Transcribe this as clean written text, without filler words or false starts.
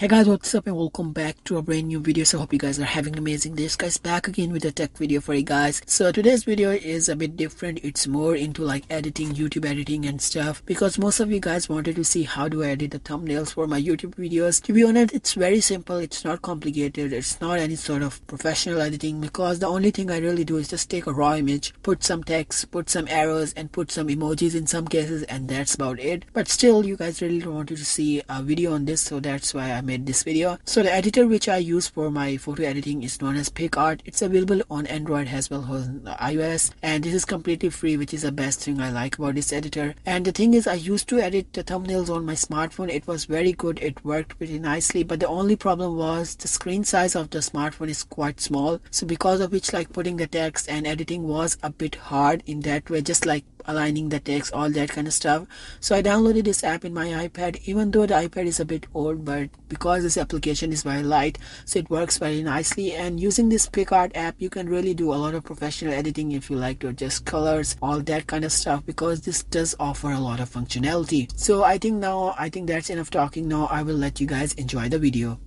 Hey guys, what's up and welcome back to a brand new video. So hope you guys are having an amazing day. Guys, back again with a tech video for you guys. So today's video is a bit different. It's more into like editing, YouTube editing and stuff, because most of you guys wanted to see how do I edit the thumbnails for my YouTube videos. To be honest, it's very simple. It's not complicated. It's not any sort of professional editing, because the only thing I really do is just take a raw image, put some text, put some arrows and put some emojis in some cases, and that's about it. But still, you guys really wanted to see a video on this, so that's why I made this video. So the editor which I use for my photo editing is known as PicArt. It's available on Android as well as on iOS, and this is completely free, which is the best thing I like about this editor. And the thing is, I used to edit the thumbnails on my smartphone. It was very good, it worked pretty nicely, but the only problem was the screen size of the smartphone is quite small, so because of which like putting the text and editing was a bit hard in that way, just like aligning the text, all that kind of stuff. So I downloaded this app in my iPad, even though the iPad is a bit old, but because this application is very light, so it works very nicely. And using this PicArt app, you can really do a lot of professional editing if you like to adjust colors, all that kind of stuff, because this does offer a lot of functionality. So I think that's enough talking. Now I will let you guys enjoy the video.